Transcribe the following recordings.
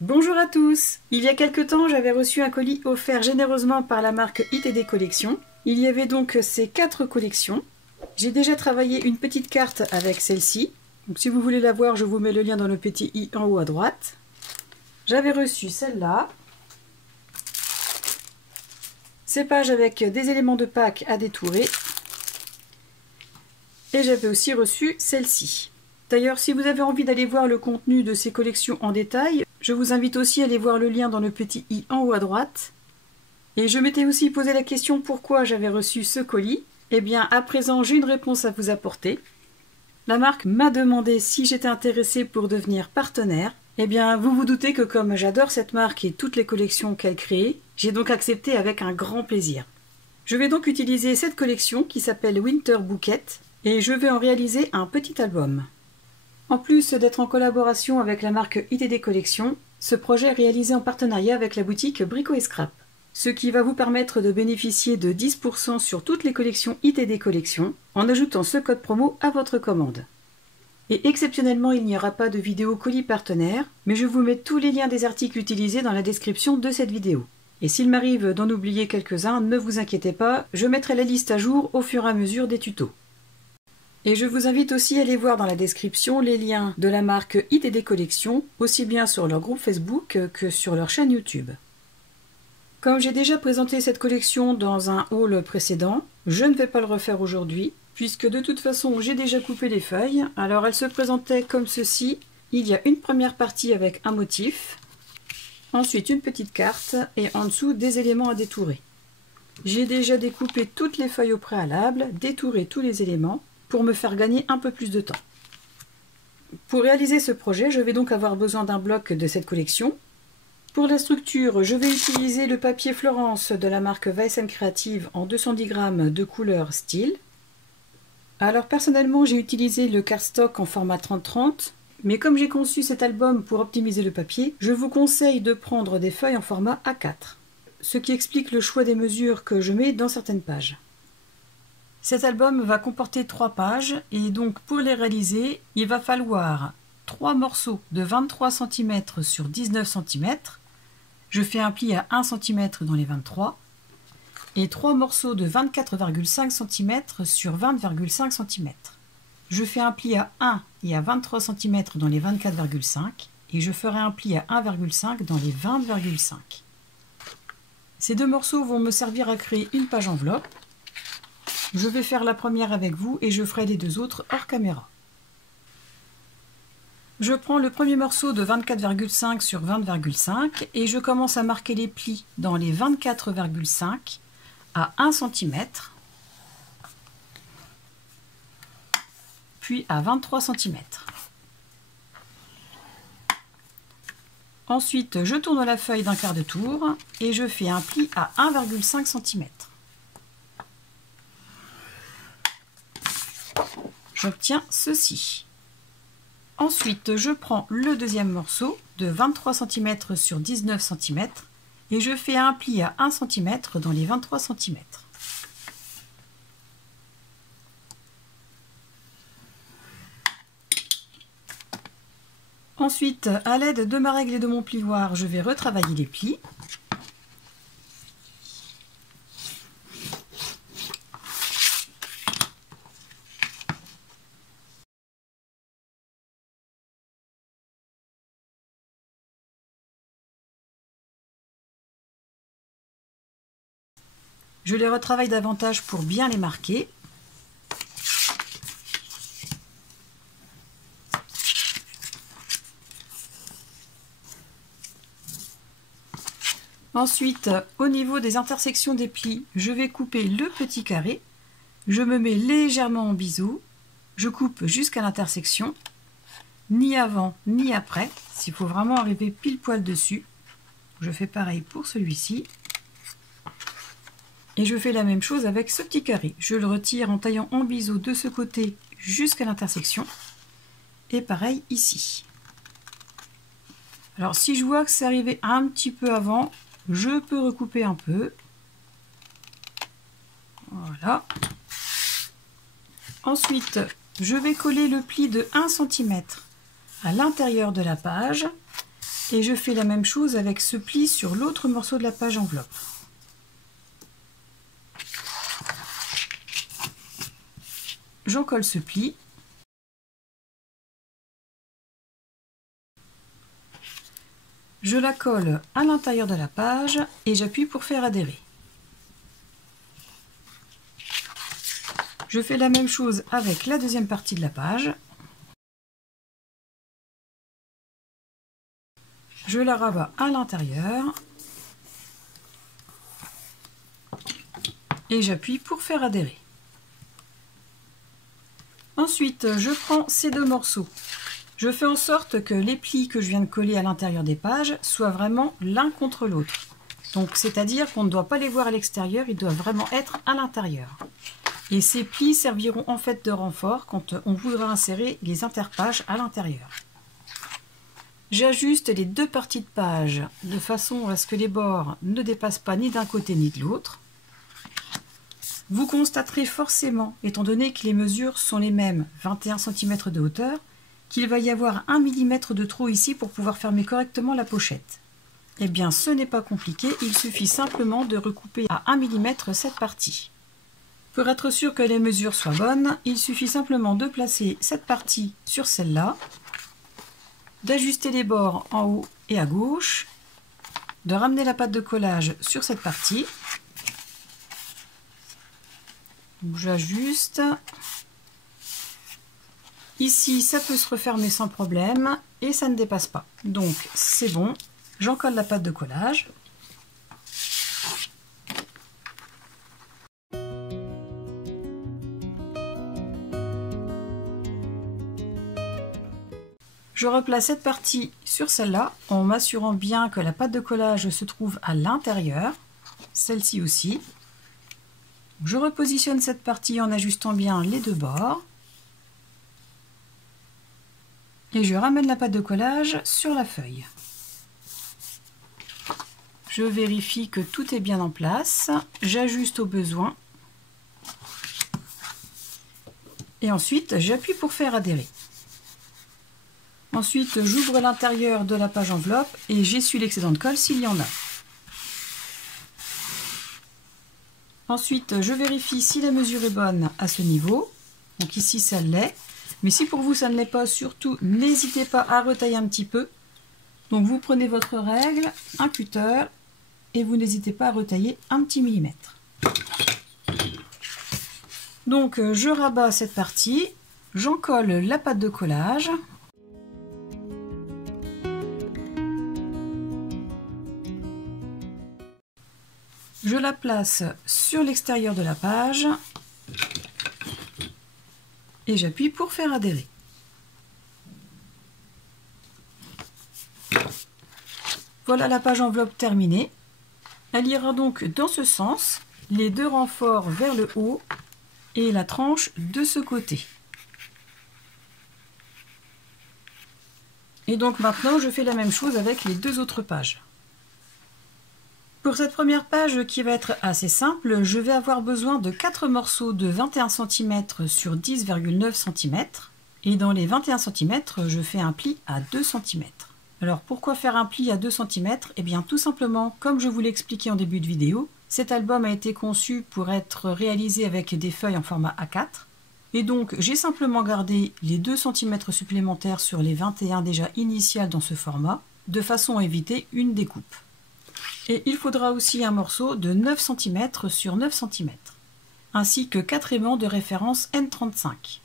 Bonjour à tous! Il y a quelque temps, j'avais reçu un colis offert généreusement par la marque ITD Collection. Il y avait donc ces 4 collections. J'ai déjà travaillé une petite carte avec celle-ci. Donc si vous voulez la voir, je vous mets le lien dans le petit i en haut à droite. J'avais reçu celle-là. Ces pages avec des éléments de Pâques à détourer. Et j'avais aussi reçu celle-ci. D'ailleurs, si vous avez envie d'aller voir le contenu de ces collections en détail, je vous invite aussi à aller voir le lien dans le petit i en haut à droite. Et je m'étais aussi posé la question pourquoi j'avais reçu ce colis. Eh bien, à présent, j'ai une réponse à vous apporter. La marque m'a demandé si j'étais intéressée pour devenir partenaire. Eh bien, vous vous doutez que comme j'adore cette marque et toutes les collections qu'elle crée, j'ai donc accepté avec un grand plaisir. Je vais donc utiliser cette collection qui s'appelle Winter Bouquet et je vais en réaliser un petit album. En plus d'être en collaboration avec la marque ITD Collection, ce projet est réalisé en partenariat avec la boutique Brico & Scrap, ce qui va vous permettre de bénéficier de 10% sur toutes les collections ITD Collection en ajoutant ce code promo à votre commande. Et exceptionnellement, il n'y aura pas de vidéo colis partenaire, mais je vous mets tous les liens des articles utilisés dans la description de cette vidéo. Et s'il m'arrive d'en oublier quelques-uns, ne vous inquiétez pas, je mettrai la liste à jour au fur et à mesure des tutos. Et je vous invite aussi à aller voir dans la description les liens de la marque ITD Collection, aussi bien sur leur groupe Facebook que sur leur chaîne YouTube. Comme j'ai déjà présenté cette collection dans un haul précédent, je ne vais pas le refaire aujourd'hui, puisque de toute façon j'ai déjà coupé les feuilles. Alors elle se présentait comme ceci. Il y a une première partie avec un motif, ensuite une petite carte et en dessous des éléments à détourer. J'ai déjà découpé toutes les feuilles au préalable, détouré tous les éléments, pour me faire gagner un peu plus de temps. Pour réaliser ce projet, je vais donc avoir besoin d'un bloc de cette collection. Pour la structure, je vais utiliser le papier Florence de la marque Weiss Creative en 210 grammes de couleur style. Alors personnellement, j'ai utilisé le cardstock en format 30-30, mais comme j'ai conçu cet album pour optimiser le papier, je vous conseille de prendre des feuilles en format A4, ce qui explique le choix des mesures que je mets dans certaines pages. Cet album va comporter 3 pages et donc pour les réaliser, il va falloir 3 morceaux de 23 cm sur 19 cm. Je fais un pli à 1 cm dans les 23 et 3 morceaux de 24,5 cm sur 20,5 cm. Je fais un pli à 1 et à 23 cm dans les 24,5 et je ferai un pli à 1,5 dans les 20,5. Ces 2 morceaux vont me servir à créer une page enveloppe. Je vais faire la première avec vous et je ferai les 2 autres hors caméra. Je prends le premier morceau de 24,5 sur 20,5 et je commence à marquer les plis dans les 24,5 à 1 cm, puis à 23 cm. Ensuite, je tourne la feuille d'un quart de tour et je fais un pli à 1,5 cm. J'obtiens ceci. Ensuite, je prends le deuxième morceau de 23 cm sur 19 cm et je fais un pli à 1 cm dans les 23 cm. Ensuite, à l'aide de ma règle et de mon plioir, je vais retravailler les plis. Je les retravaille davantage pour bien les marquer. Ensuite, au niveau des intersections des plis, je vais couper le petit carré. Je me mets légèrement en biseau. Je coupe jusqu'à l'intersection. Ni avant, ni après. S'il faut vraiment arriver pile poil dessus. Je fais pareil pour celui-ci. Et je fais la même chose avec ce petit carré. Je le retire en taillant en biseau de ce côté jusqu'à l'intersection. Et pareil ici. Alors si je vois que c'est arrivé un petit peu avant, je peux recouper un peu. Voilà. Ensuite, je vais coller le pli de 1 cm à l'intérieur de la page Et je fais la même chose avec ce pli sur l'autre morceau de la page enveloppe. J'encolle ce pli. Je la colle à l'intérieur de la page et j'appuie pour faire adhérer. Je fais la même chose avec la deuxième partie de la page. Je la rabats à l'intérieur et j'appuie pour faire adhérer. Ensuite, je prends ces deux morceaux. Je fais en sorte que les plis que je viens de coller à l'intérieur des pages soient vraiment l'un contre l'autre. Donc, c'est-à-dire qu'on ne doit pas les voir à l'extérieur, ils doivent vraiment être à l'intérieur. Et ces plis serviront en fait de renfort quand on voudra insérer les interpages à l'intérieur. J'ajuste les deux parties de page de façon à ce que les bords ne dépassent pas ni d'un côté ni de l'autre. Vous constaterez forcément, étant donné que les mesures sont les mêmes, 21 cm de hauteur, qu'il va y avoir 1 mm de trou ici pour pouvoir fermer correctement la pochette. Eh bien, ce n'est pas compliqué, il suffit simplement de recouper à 1 mm cette partie. Pour être sûr que les mesures soient bonnes, il suffit simplement de placer cette partie sur celle-là, d'ajuster les bords en haut et à gauche, de ramener la pâte de collage sur cette partie. J'ajuste. Ici, ça peut se refermer sans problème et ça ne dépasse pas. Donc, c'est bon. J'encolle la pâte de collage. Je replace cette partie sur celle-là en m'assurant bien que la pâte de collage se trouve à l'intérieur. Celle-ci aussi. Je repositionne cette partie en ajustant bien les deux bords. Et je ramène la pâte de collage sur la feuille. Je vérifie que tout est bien en place. J'ajuste au besoin. Et ensuite, j'appuie pour faire adhérer. Ensuite, j'ouvre l'intérieur de la page enveloppe et j'essuie l'excédent de colle s'il y en a. Ensuite, je vérifie si la mesure est bonne à ce niveau. Donc ici, ça l'est. Mais si pour vous, ça ne l'est pas, surtout, n'hésitez pas à retailler un petit peu. Donc vous prenez votre règle, un cutter, et vous n'hésitez pas à retailler un petit millimètre. Donc je rabats cette partie, j'encolle la pâte de collage. Je la place sur l'extérieur de la page et j'appuie pour faire adhérer. Voilà la page enveloppe terminée. Elle ira donc dans ce sens, les deux renforts vers le haut et la tranche de ce côté. Et donc maintenant je fais la même chose avec les deux autres pages. Pour cette première page qui va être assez simple, je vais avoir besoin de 4 morceaux de 21 cm sur 10,9 cm. Et dans les 21 cm, je fais un pli à 2 cm. Alors pourquoi faire un pli à 2 cm? Eh bien tout simplement, comme je vous l'ai expliqué en début de vidéo, cet album a été conçu pour être réalisé avec des feuilles en format A4. Et donc j'ai simplement gardé les 2 cm supplémentaires sur les 21 déjà initiales dans ce format, de façon à éviter une découpe. Et il faudra aussi un morceau de 9 cm sur 9 cm, ainsi que 4 aimants de référence N35.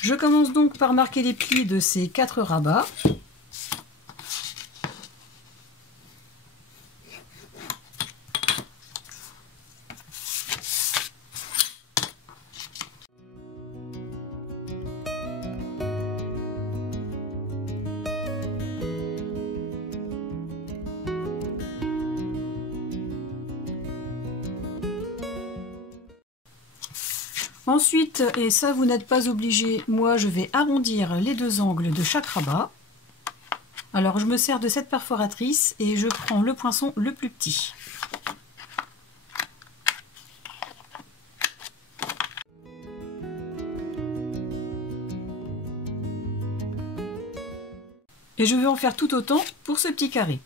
Je commence donc par marquer les plis de ces 4 rabats. Ensuite, et ça vous n'êtes pas obligé, moi je vais arrondir les deux angles de chaque rabat. Alors je me sers de cette perforatrice et je prends le poinçon le plus petit. Et Et je vais en faire tout autant pour ce petit carré.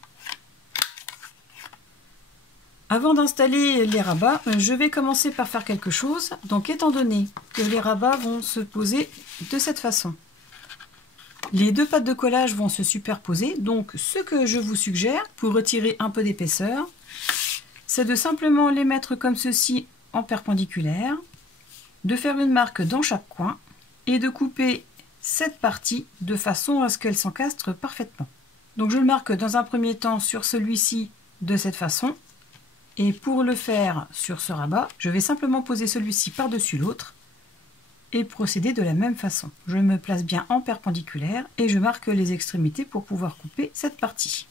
Avant d'installer les rabats, je vais commencer par faire quelque chose. Donc étant donné que les rabats vont se poser de cette façon, les deux pattes de collage vont se superposer. Donc ce que je vous suggère pour retirer un peu d'épaisseur, c'est de simplement les mettre comme ceci en perpendiculaire, de faire une marque dans chaque coin et de couper cette partie de façon à ce qu'elle s'encastre parfaitement. Donc je le marque dans un premier temps sur celui-ci de cette façon. Et pour le faire sur ce rabat, je vais simplement poser celui-ci par-dessus l'autre et procéder de la même façon. Je me place bien en perpendiculaire et je marque les extrémités pour pouvoir couper cette partie.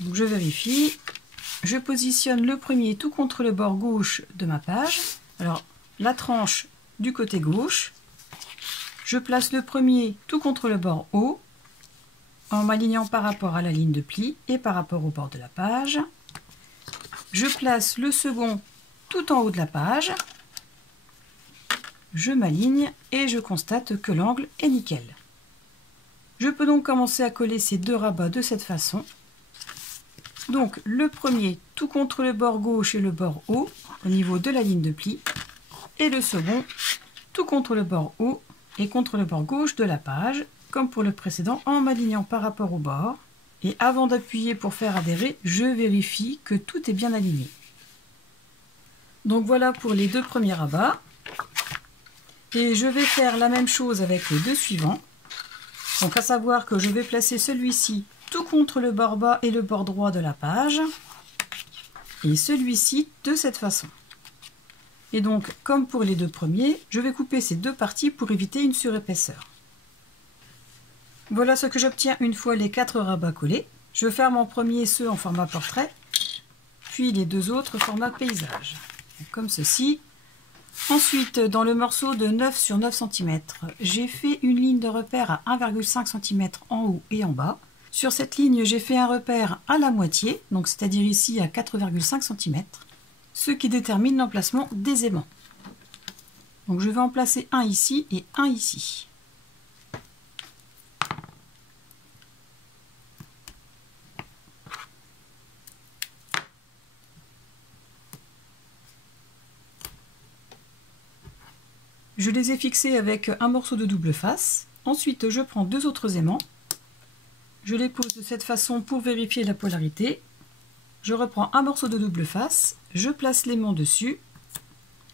Donc je vérifie, je positionne le premier tout contre le bord gauche de ma page. Alors la tranche du côté gauche, je place le premier tout contre le bord haut en m'alignant par rapport à la ligne de pli et par rapport au bord de la page. Je place le second tout en haut de la page, je m'aligne et je constate que l'angle est nickel. Je peux donc commencer à coller ces deux rabats de cette façon. Donc le premier tout contre le bord gauche et le bord haut au niveau de la ligne de pli et le second tout contre le bord haut et contre le bord gauche de la page comme pour le précédent en m'alignant par rapport au bord. Et avant d'appuyer pour faire adhérer, je vérifie que tout est bien aligné. Donc voilà pour les deux premiers rabats. Et je vais faire la même chose avec les deux suivants. Donc à savoir que je vais placer celui-ci tout contre le bord bas et le bord droit de la page et celui-ci de cette façon. Et donc comme pour les deux premiers, je vais couper ces deux parties pour éviter une surépaisseur. Voilà ce que j'obtiens une fois les 4 rabats collés. Je ferme en premier ceux en format portrait, puis les deux autres format paysage, donc comme ceci. Ensuite, dans le morceau de 9 sur 9 cm, j'ai fait une ligne de repère à 1,5 cm en haut et en bas. Sur cette ligne, j'ai fait un repère à la moitié, donc c'est-à-dire ici à 4,5 cm, ce qui détermine l'emplacement des aimants. Donc je vais en placer un ici et un ici. Je les ai fixés avec un morceau de double face. Ensuite, je prends deux autres aimants. Je les pose de cette façon pour vérifier la polarité. Je reprends un morceau de double face, je place l'aimant dessus.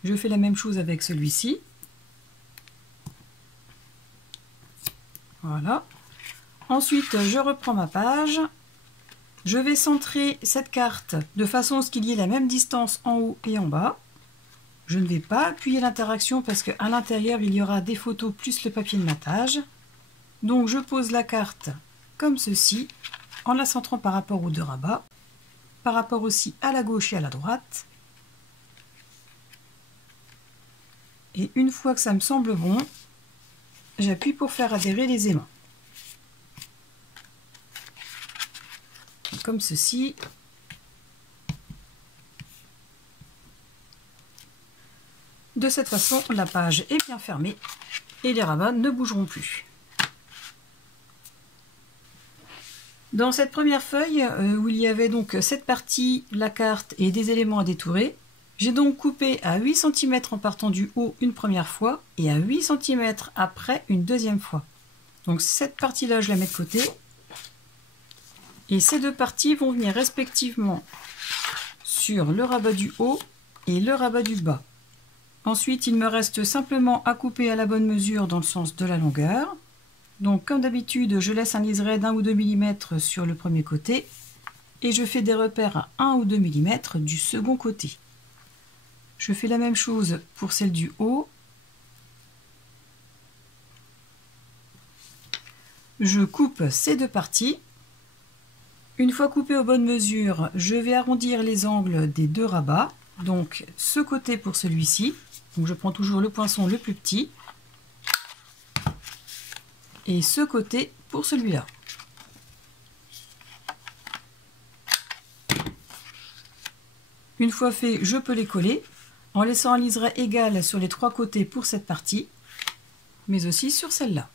Je fais la même chose avec celui-ci. Voilà. Ensuite, je reprends ma page. Je vais centrer cette carte de façon à ce qu'il y ait la même distance en haut et en bas. Je ne vais pas appuyer l'interaction parce qu'à l'intérieur, il y aura des photos plus le papier de matage. Donc, je pose la carte comme ceci, en la centrant par rapport aux deux rabats, par rapport aussi à la gauche et à la droite. Et une fois que ça me semble bon, j'appuie pour faire adhérer les aimants. Comme ceci. De cette façon, la page est bien fermée et les rabats ne bougeront plus. Dans cette première feuille, où il y avait donc cette partie, la carte et des éléments à détourer, j'ai donc coupé à 8 cm en partant du haut une première fois et à 8 cm après une deuxième fois. Donc cette partie-là, je la mets de côté. Et ces deux parties vont venir respectivement sur le rabat du haut et le rabat du bas. Ensuite, il me reste simplement à couper à la bonne mesure dans le sens de la longueur. Donc comme d'habitude, je laisse un liseré d'1 ou 2 mm sur le premier côté et je fais des repères à 1 ou 2 mm du second côté. Je fais la même chose pour celle du haut. Je coupe ces deux parties. Une fois coupé aux bonnes mesures, je vais arrondir les angles des deux rabats. Donc ce côté pour celui-ci. Donc je prends toujours le poinçon le plus petit. et ce côté pour celui-là. Une fois fait, je peux les coller en laissant un liseré égal sur les 3 côtés pour cette partie, mais aussi sur celle-là.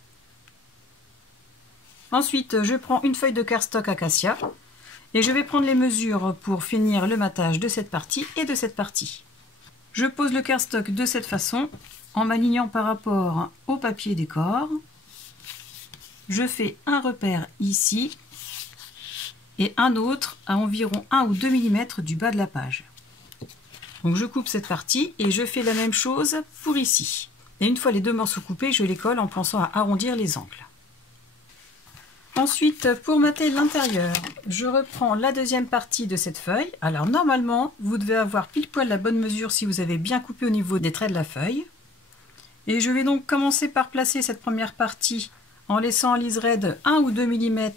Ensuite, je prends une feuille de cardstock Acacia et je vais prendre les mesures pour finir le matage de cette partie et de cette partie. Je pose le cardstock de cette façon en m'alignant par rapport au papier décor. Je fais un repère ici et un autre à environ 1 ou 2 mm du bas de la page. Donc je coupe cette partie et je fais la même chose pour ici. Et une fois les 2 morceaux coupés, je les colle en pensant à arrondir les angles. Ensuite, pour mater l'intérieur, je reprends la deuxième partie de cette feuille. Alors normalement, vous devez avoir pile poil la bonne mesure si vous avez bien coupé au niveau des traits de la feuille. Et je vais donc commencer par placer cette première partie en laissant un liseré de 1 ou 2 mm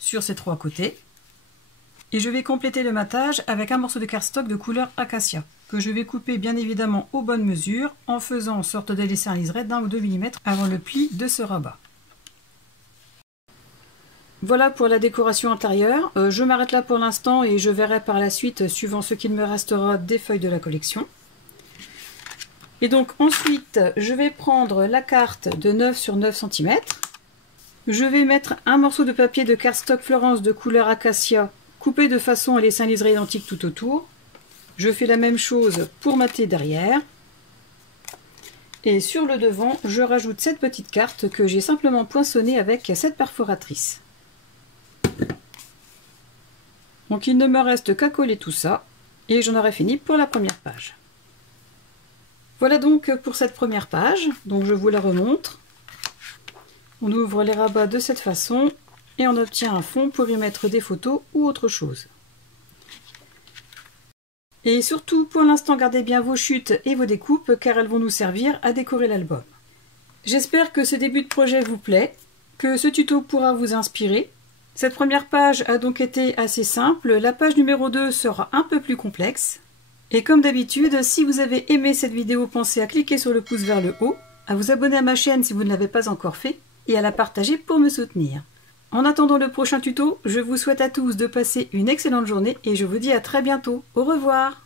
sur ces 3 côtés. Et je vais compléter le matage avec un morceau de cardstock de couleur Acacia, que je vais couper bien évidemment aux bonnes mesures en faisant en sorte de laisser un liseré d'1 ou 2 mm avant le pli de ce rabat. Voilà pour la décoration intérieure. Je m'arrête là pour l'instant et je verrai par la suite, suivant ce qu'il me restera, des feuilles de la collection. Et donc ensuite, je vais prendre la carte de 9 sur 9 cm. Je vais mettre un morceau de papier de cardstock Florence de couleur Acacia, coupé de façon à laisser un liseré identique tout autour. Je fais la même chose pour mater derrière. Et sur le devant, je rajoute cette petite carte que j'ai simplement poinçonnée avec cette perforatrice. Donc il ne me reste qu'à coller tout ça et j'en aurai fini pour la première page. Voilà donc pour cette première page, donc je vous la remontre. On ouvre les rabats de cette façon et on obtient un fond pour y mettre des photos ou autre chose. Et surtout, pour l'instant, gardez bien vos chutes et vos découpes car elles vont nous servir à décorer l'album. J'espère que ce début de projet vous plaît, que ce tuto pourra vous inspirer. Cette première page a donc été assez simple, la page numéro 2 sera un peu plus complexe. Et comme d'habitude, si vous avez aimé cette vidéo, pensez à cliquer sur le pouce vers le haut, à vous abonner à ma chaîne si vous ne l'avez pas encore fait, et à la partager pour me soutenir. En attendant le prochain tuto, je vous souhaite à tous de passer une excellente journée et je vous dis à très bientôt. Au revoir!